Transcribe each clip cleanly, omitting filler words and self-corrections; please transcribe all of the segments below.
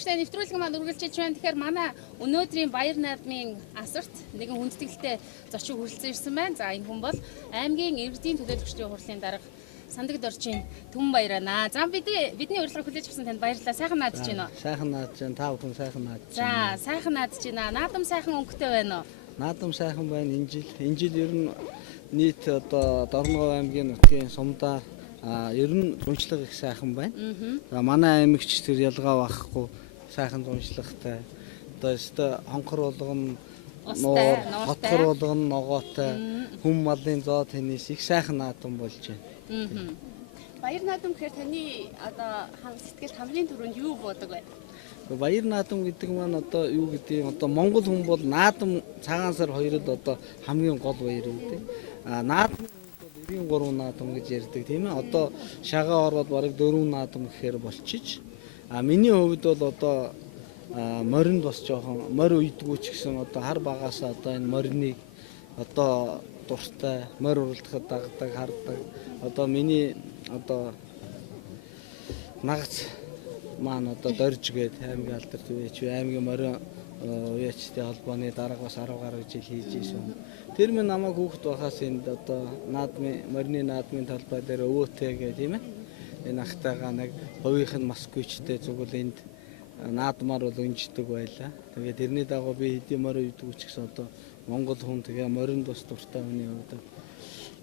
өдөртөө нэвтрүүлэг маань үргэлжлэж байна. Тэгэхээр манай өнөөдрийн Баяр наадмын асарт нэгэн хүндэтгэлтэй зочин хүрэлцэн ирсэн байна. За энэ хүн бол аймгийн иргэдийн төлөөлөгчдийн хурлын дарга Сандагд орчин Түмэнбаяр. За бидний урилгыг хүлээж авсан танд баярлалаа. Сайхан наадж байна уу? Сайхан наадж байна. Та бүхэн сайхан наадж байна. За, сайхан наадж байна. Наадам сайхан өнгөтэй байна уу? Наадам сайхан байна. Энэ жил ер нь нийт одоо Дорногов аймгийн нутгийн сумдаа ер нь зуншлаг их сайхан байна. За манай аймагч тэр ялгаа байхгүй сайхан зуншлагтай. Одоо өстө хонхор болгоно нуур, хотхор болгоно ногоотой, хүм малын зоо тэнэс их сайхан наадам болж байна. Баяр наадам гэхээр таны одоо сэтгэлд хамгийн түрүүнд юу бодог вэ? Баяр наадам гэдэг маань одоо юу гэдэг юм одоо Монгол хүн бол наадам цагаан сар 2-нд одоо хамгийн гол баяр үүдэг. Наадам 93 наадам гэж ярьдаг тийм ээ. Одоо шагаа ороод бараг 4 наадам гэхээр болчих. Миний хувьд бол одоо моринд бас жоохон морь уйдгүү ч гэсэн одоо хар багаасаа одоо энэ мориныг одоо дуртай морь уралдахад дагдаг хардаг. Одоо миний одоо нагц маань одоо дорж гээд аймгийн алдарт үеч аймгийн морин уяачтай холбооны дарга бас 10 гаруй жил хийж исэн. Тэр минь намайг хүүхэд байхаас энд одоо наадмын морины наадмын талбай дээр өвөөтэй гэх тийм ээ. Энэ ахтайгаа нэг хувийнх нь москвичтэй зүгэл энд наадмаар бол өнждөг байлаа. Тэгээд тэрний дагуу би хэдийн морь үйдэг ч гэсэн одоо Монгол хүн тэгээ моринд бас дуртай хүний хувьд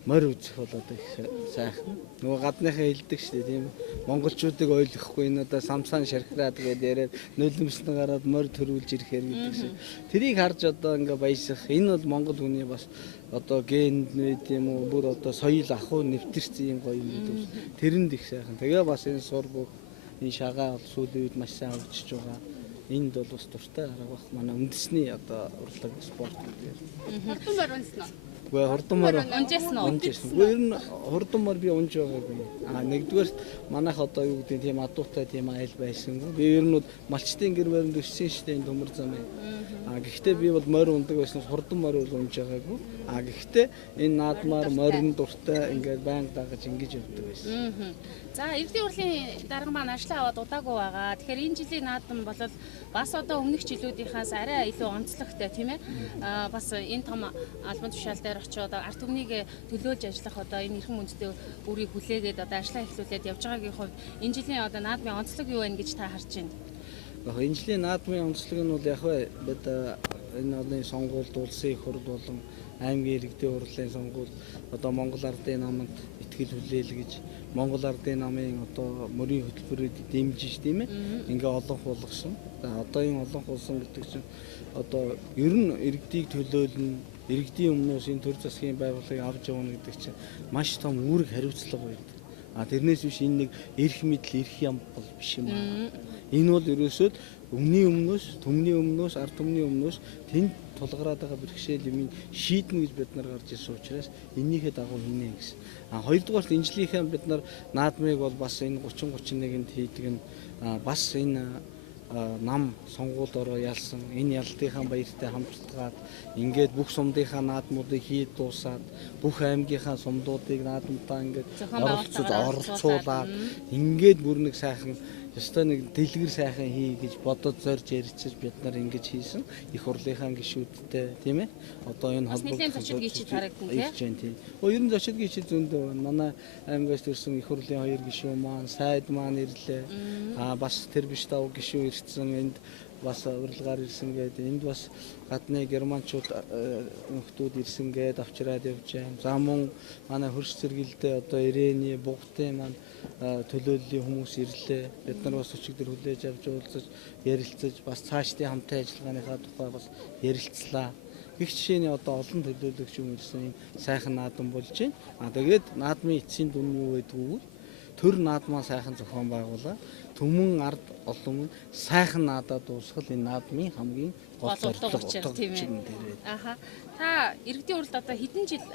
морь үзэх бол одоо их сайхан. Нөгөө гадныхаа хэлдэг шүү дээ тийм ээ. Монголчуудыг ойлгохгүй энэ одоо самсаан шархираад гээд яриад нулимсны гараад морь төрүүлж ирэхээр гэдэг шиг. Тэрийг харж одоо ингээ баясах. Энэ бол Монгол хүний бас одоо генд нэт юм уу бүр одоо соёл ахуй нэвтэрсэн юм гоё юм гэдэг. Тэрэнд их сайхан. Тэгээ бас энэ сур бүх энэ шагаа сүүлийн үед маш сайн хөгжиж байгаа. Энд бол бас дуртай арга бах манай үндэсний одоо урлаг спорт гэдэг. Хурдан морь унснаа. Гэхдээ хурдан морь унжсэн уу? Гэхдээ ер нь хурдан морь би унж байгаагүй. Нэгдүгээр манайх одоо юу гэдэг тийм адуутай тийм айл байсангүй. Би ер нь малчтын гэр баримт өссөн штэ энэ төмөр замын. Гэхдээ би бол морь ундаг байснаас хурдан морь бол унж байгаагүй. Гэхдээ энэ наадмаар морин дуртай ингээд байнга дагаж ингэж явдаг байсан. За эрдэнэ урлагийн дарга маань ажлаа аваад удаагүй байгаа. Тэгэхээр энэ жилийн наадам бол бас одоо өмнөх жилүүдийнхээс арай илүү онцлогтой тийм ээ. Бас энэ том албан тушаал дээр очиод ард түмнийг төлөөлж ажиллах одоо энэ эрхэм үндэстэй үрийг хүлээгээд одоо ажлаа эхлүүлээд явж байгаагийн хувьд энэ жилийн одоо наадмын онцлог юу вэ гэж та харж байна? Энэ жилийн наадмын онцлог нь бол яг бид энэ олон сонгуульд улсын их хурд болон аймгийн иргэдийн хурлын сонгуульд одоо Монгол Ардын наманд итгэл хүлээлгэж Монгол Ардын намын одоо мөрийн хөтөлбөрөд дэмжиж тийм ээ. Ингээ олон хулгасан. Одоо энэ олон хулсан гэдэг чинь одоо ер нь иргэдийг төлөөлнө, иргэдийн өмнөөс энэ төр засгийн байгууллагыг авч явна гэдэг чинь маш том үүрэг хариуцлага байдаг. Тэрнээс биш энэ нэг эрх мэдэл, эрх ям бол биш юм аа. Энэ бол ерөөсөө өмнөний өмнөөс ард түмний өмнөөс тэнд тулгараад байгаа бэрхшээл юм шийднэ гэж бид нар гарч ирсэн учраас энийхээ дагуу хийнэ гэсэн. Хоёрдугаарт энэ жилийнхээ бид нар наадмыг бол бас энэ 30-31-нд хийдэг нь бас энэ нам сонгуульд ороо ялсан энэ ялтынхаа баяртай хамтлагаад ингээд бүх сумдынхаа наадмуудыг хийж дуусаад бүх аймгийнхаа сумдуудыг наадамтаа ингээд оролцуулаад ингээд бүр нэг сайхан ёстой нэг дэлгэр сайхан хий гэж бодоод зорж ярьчих бид нар ингэж хийсэн их хурлынхаа гишүүдтэй тийм ээ одоо энэ холбоотой зочид гişид харагдсан тийм. Ер нь зочид гişид зөндөө манай аймгаас төрсэн их хурлын 2 гишүүн маань сайд маань ирлээ. Бас тэр биш тав гишүүн ирсэн энд бас урилгаар ирсэн гэдэг. Энд бас гадны германчууд нөхдүүд ирсэн гэдэг авчираад явж байна. За мөн манай хөрш зэрэгэлдээ одоо Ирэний бугтын маань төлөөллийн хүмүүс ирлээ. Бид нар бас өчигдөр хүлээж авч уулзаж ярилцаж бас цаашдын хамтын ажиллагааныхаа тухай бас ярилцлаа. Их жишээний одоо олон төлөөлөгч юм ирсэн сайхан наадам болж байна. Тэгээд наадмын эцсийн дүн юу гэдэг вэ? Төр наадмаа сайхан зохион байгуулаа. Түмэн ард олон сайхан наадаа дуусгал энэ наадмын хамгийн гол зорилго тийм ээ. Та иргэдийн хурлд одоо хэдэн жил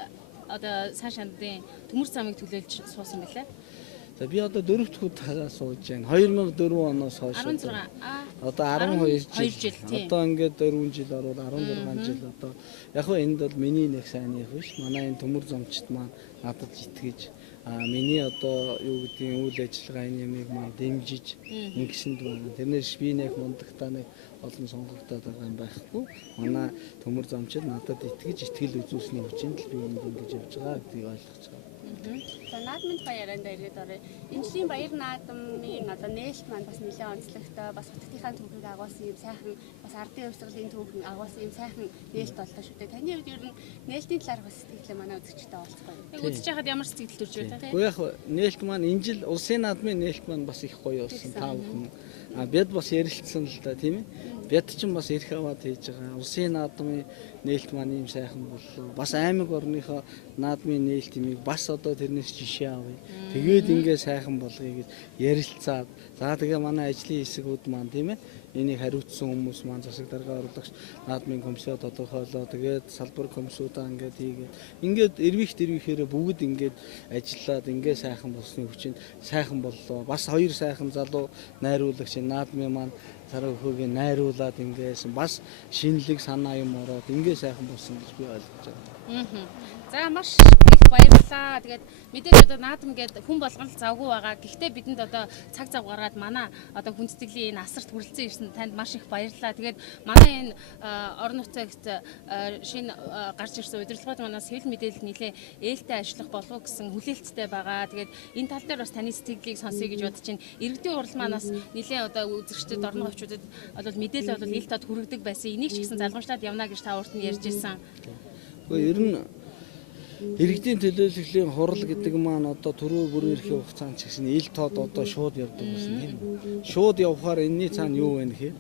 одоо сайн шандын төмөр замыг төлөөлж суусан бэлээ? За би одоо 4-р удаа сууж байна. 2004 оноос хойш. 16. Одоо 12 жил. Одоо ингээд 4 жил ороод 16 жил одоо яг хөө энд бол миний нэг сайн их биш. Манай энэ төмөр замчт маань надад итгэж миний одоо юу гэдгийг үйл ажиллагаа энэ ямиг маань дэмжиж ингэсэнд байна. Тэрнээс би нэг мундагтаа нэг олон сонгогдоод байгаа юм байхгүй. Манай төмөр замчид надад итгэл үзүүлсний хүчинд л би ингэж явж байгаа гэдгийг ойлгож байгаа. За наадмын баяранд ирээд орё. Энэ жилийн баяр наадмын одоо нээлт маань бас нэлээд онцлогтой, бас хотынхаа түүхийг агуулсан юм сайхан, бас ардын өвсгөлийн түүхийг агуулсан юм сайхан нээлт боллоо шүү дээ. Таны хувьд ер нь нээлтийн талаар бас сэтгэлээ манай үзэгчтэй олцгоё. Яг үзэж байхад ямар сэтгэл төрж байна те? Уу яг нээлт маань энэ жил улсын наадмын нээлт маань бас их гоё болсон. Та бүхэн бид бас ярилцсан л да тийм ээ. Бид ч бас эрх аваад хийж байгаа. Улсын наадмын нээлт маань ийм сайхан боллоо. Бас аймаг орныхоо наадмын нээлт юмыг бас одоо тэрнээс жишээ авъя. Тэгээд ингээ сайхан болгоё гэж ярилцаад. За тэгээ манай ажлын хэсгүүд маань тийм ээ. Энийг хариуцсан хүмүүс маань засаг дарга оруулагч наадмын комиссиа тодорхойлоо. Тэгээд салбар комиссуудаа ингээд эрвэхээрээ бүгд ингээд ажиллаад ингээ сайхан болсны хүчинд сайхан боллоо. Бас хоёр сайхан залуу найруулагч наадмын маань царай өхөөгийн найруулад ингэсэн бас шинэлэг санаа юм ороод ингээ сайхан болсон гэж би ойлгож байна. За маш их баярлалаа. Тэгээд мэдээж одоо наадам гээд хүн болгон л завгүй байгаа. Гэхдээ бидэнд одоо цаг зав гаргаад манай одоо хүндэтгэлийн энэ асарт хүрэлцэн ирсэн танд маш их баярлалаа. Тэгээд манай энэ орон нутагт шинэ гарч ирсэн удирдлагууд манаас хэвлэл мэдээлэл нэлээ ээлтэй ажиллах болов уу гэсэн хүлээлттэй байгаа. Тэгээд энэ тал дээр бас таны сэтгэлийг сонсъё гэж бодож байна. Иргэдийн хурал манаас нэлээ одоо үзэгчдэд орон говьчуудад одоо мэдээлэл бол ил тод хүргэдэг байсан. Энийг ч гэсэн залгамжлаад явна гэж та урд нь ярьж ирсэн. Гэхдээ ер нь иргэдийн төлөөлөгчлийн хурал гэдэг маань одоо түрүү бүрэн эрхийн хугацаанд ч гэсэн ил тод одоо шууд явдаг байсан. Шууд явхаар энэний цаана юу вэ гэхээр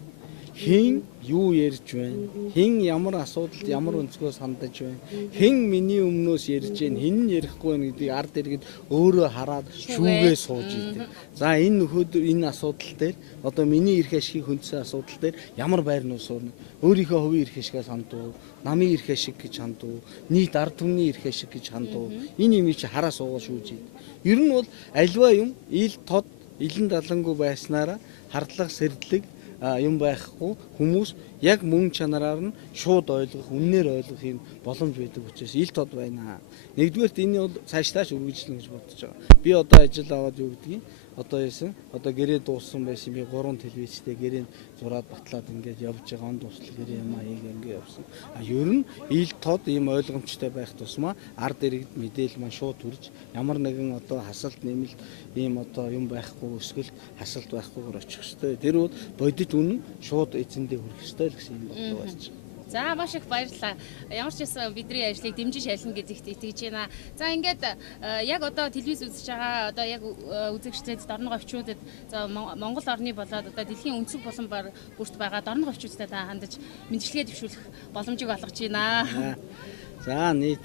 хэн юу ярьж байна? Хэн ямар асуудалд ямар өнцгөөс хандаж байна? Хэн миний өмнөөс ярьж байна? Хэн нь ярихгүй байна гэдгийг ард иргэд өөрөө хараад шүүгээ сууж идэг. За энэ нөхөдөр энэ асуудал дээр одоо миний эрх ашигыг хүндсэн асуудал дээр ямар байр нуус суурна? Өөрийнхөө хувийн эрх ашигаас хандуу, намын эрх ашиг гэж хандуу, нийт ард түмний эрх ашиг гэж хандуу. Энэ юм чи хараа суугаа шүүж идэг. Ер нь бол альва юм ил тод илэн далангүй байснараа хардлага сэрдлэг юм байхгүй хүмүүс яг мөн чанараар нь шууд ойлгох, үннээр ойлгох юм боломж байдаг учраас ил тод байна. Нэгдүгээрт энэ бол цаашлаач үргэлжлэнэ гэж бодож байгаа. Би одоо ажил аваад юу гэдгийг одоо гэрээ дууссан байсан би 3 телевизтэй гэрээ зураад батлаад ингээд явж байгаа он дуслал гэрээ юм ингээд явсан. Ер нь ил тод ийм ойлгомжтой байх тусмаа ард иргэд мэдээлэл маань шууд хүрж ямар нэгэн одоо хасалт нэмэлт ийм одоо юм байхгүй эсвэл хасалт байхгүйгээр очих ёстой. Тэр бол бодит үнэн шууд эзэндээ хүрэх ёстой л гэсэн юм бодлого байна. За маш их баярлалаа. Ямар ч байсан бидний ажлыг дэмжиж ялна гэдэгт итгэж байна. За ингээд яг одоо телевиз үзэж байгаа одоо яг үзэгчдэд орон говьчуудад Монгол орны болоод одоо дэлхийн өнцөг болон бүрт байгаа орон говьчуудтай та хандаж мэдлэгээ дэвшүүлэх боломжийг олгож байна. За нийт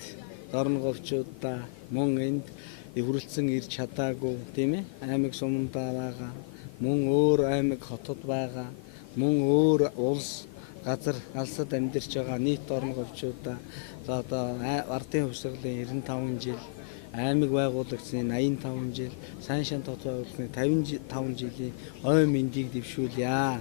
орон говьчуудаа мөн энд хүрэлцэн ирж чадаагүй тийм ээ аймаг сумандаа байгаа мөн өөр аймаг хотод байгаа мөн өөр улс газар алсад амьдарч байгаа нийт орон говьчуудаа за одоо ардын хувьсгалын 95 жил аймаг байгуулагдсны 85 жил сайн шин тод байгуулагдсны 55 жилийн ой мэндийг дэвшүүлье.